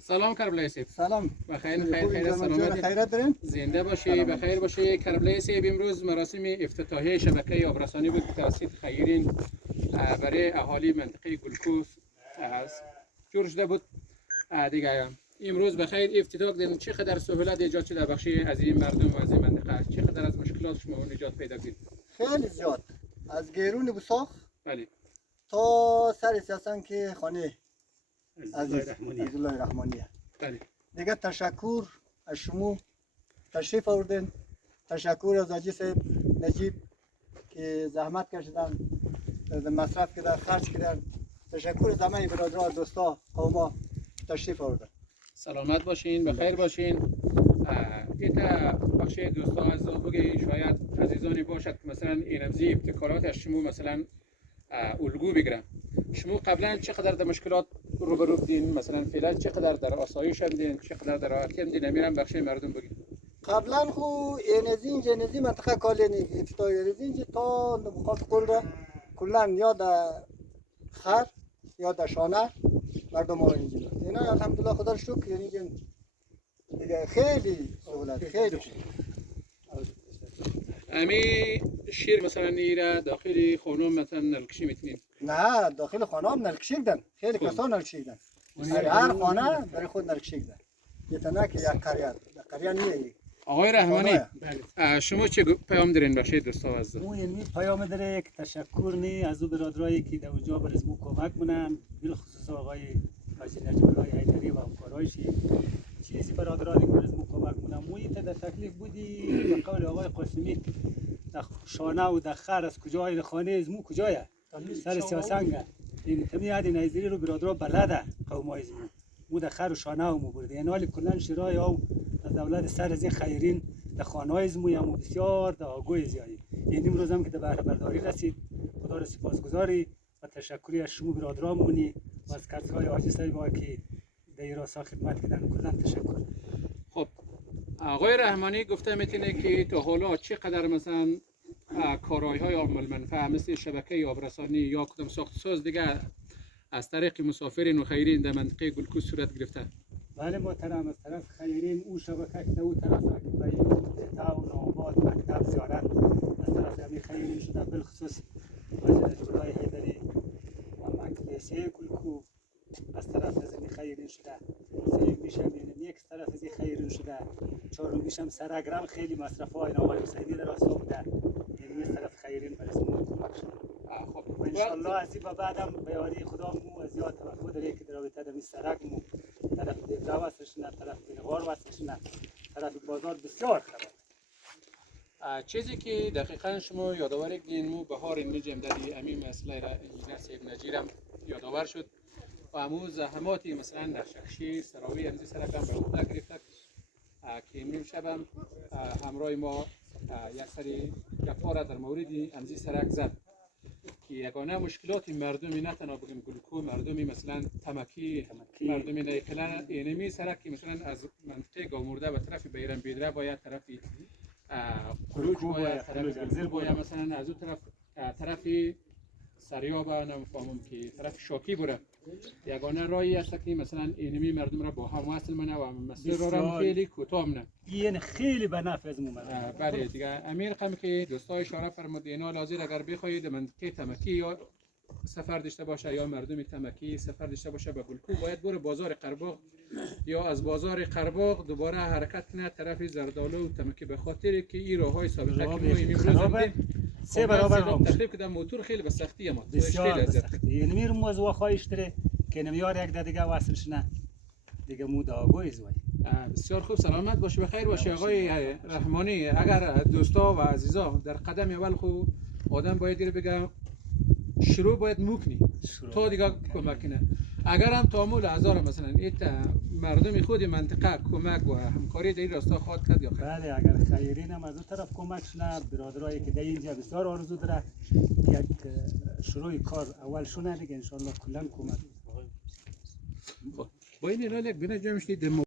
سلام کربلای سیب. سلام. بخیر خیر سلامت. خیرات دارین؟ زنده باشی، بخیر باشی. کربلای سیب امروز مراسم افتتاحیه شبکه آبرسانی بود توسط خیرین برای اهالی منطقه گلکوس جور شده بود. دیگه امروز بخیر افتتاح کردیم. چقدر سهولت ایجاد شده بخش از این مردم و از این منطقه؟ چقدر از مشکلات شما نجات پیدا کردید؟ خیلی زیاد. از گیرون بساخ بله. تا سر سیاسن که خانه عزیز الله رحمانیه. بله. دیگه تشکر از شما تشریف آوردین. تشکر از حاجی صاحب نجیب که زحمت کشیدن، مصرف کردن، خرج کردن. تشکر از همه برادران، دوستا، قوما تشریف آوردن. سلامت باشین، بخیر باشین. ایتا بخش دوستا از بگی شاید عزیزانی باشد که مثلا اینمزی ابتکارات از شما مثلا الگو بگیرن. شما قبلا چقدر در مشکلات روبرو بودین؟ مثلا فعلا چقدر در آسایش بودین؟ چقدر در راحتی بودین؟ نمیرم بخش مردم بگید. قبلا خو اینجا منطقه کالینی افتای اینجا تا نبخات کلن یا در خر یا در شانه مردم ها اینجا. اینا الحمدلله خدا رو شکر یعنی دیگه خیلی سهولت خیلی خوب. امی شیر مثلا نیره داخل خانم مثلا نلکشی میتونیم؟ نه داخل خانه هم نلکشیدن. خیلی کسان نلکشیدن. هر خانه برای خود نلکشیدن. یه تنه که یک قریه نیه. آقای رحمانی شما چه پیام دارین بخش دوستا از مو یعنی پیام داره که تشکر نی از او برادرایی که در اونجا برز مو کمک مونن، بالخصوص آقای حاجی نجیب الله حیدری و همکارایش چیزی برادرانی که برز مو کمک مونن. مو در تکلیف بودی به قول آقای قاسمی در شانه و در خر از کجای خانه از مو کجایه سر سیاسنگه این تمی عادی نایزری رو برادرها بلده قومای مو در خر و شانه و مو برده یعنی حالی کلن شرای او از دولت سر از این خیرین در خانه‌های ازمو یا بسیار در آگوی زیادی. یعنی امروز هم که در بهره برداری رسید خدا را سپاسگزاری و تشکری از شما برادران مونی و از کسای حاجی صاحب که در ایراسا خدمت کردن کلا تشکر. خب آقای رحمانی گفته میتونه که تا حالا چقدر مثلا کارایهای عامل منفعه مثل شبکه آبرسانی یا کدام ساخت ساز دیگه از طریق مسافرین و خیرین در منطقه گلکوس صورت گرفته؟ بله محترم، از طرف خیرین او شبکه که او طرف بیوم تاون آباد مکتب زیارت از طرف همین خیرین شده بالخصوص حاجی نجیب الله حیدری و مکتب گلکو از طرف از این خیرین شده. سوم میشم یعنی یک طرف از این خیرین شده. چهارم میشم سرگرم خیلی مصرف های آقای حسینی در راستا بوده. یعنی از طرف خیرین برسیم کمک شده. خب ان شاء الله از این بعدم به یاری خدا مو از یاد توقع داره که در رابطه با سرک مو طرف دیگرا واسه طرف دیگار واسه طرف بازار بسیار خبر. چیزی که دقیقاً شما یادآور کردین مو بهار نجم دادی امین مسئله را انجینر صاحب نجیرم یادآور شد و امو زحماتی مثلا در شخشی سراوی امزی سرکم به خود گرفته که امروز شبم همراه ما یک سری گپا در مورد امزی سرک زد که یگانه مشکلات مردمی نه تنها بگیم گلکو مردمی مثلا تمکی مردمی نیقلن اینمی سرک که مثلا از منطقه گامورده به طرف بیرم بیدره باید طرف خروج باید طرف گلزیر باید مثلا از اون طرف سریاب نمیفهمم که طرف شاکی بره یگانه راهی است که مثلا اینمی مردم را با هم وصل منه و مسیر را خیلی کوتاه منه این خیلی به نفع از مردم. بله دیگه امیر رقم که دوستای اشاره فرمود اینا لازم اگر بخواهید منطقه تمکی یا سفر داشته باشه یا مردم تمکی سفر داشته باشه به گلکو باید بره بازار قرباغ یا از بازار قرباغ دوباره حرکت کنه طرف زردالو و تمکی به خاطر که این راههای سابقه که ما امروز سه برابر تخریب کردن موتور خیلی به سختی ما بسیار سختی یعنی میرم موضوع خواهش داره که نمیار یک دیگه وصلش نه دیگه مو آگوی زوی. بسیار خوب سلامت باشه بخیر باشه آقای رحمانی. اگر دوستا و عزیزا در قدم اول خو آدم باید بگم شروع باید موکنی تا دیگه کمک کنه اگر هم تامل هزار مثلا ایت مردم خود منطقه کمک و همکاری در این راستا خواهد کرد یا بله اگر خیرین هم از اون طرف کمک شونه برادرایی که در اینجا بسیار آرزو داره یک شروع کار اول شونه دیگه ان شاء الله کلا کمک با این اینا یک بنا جمع شدید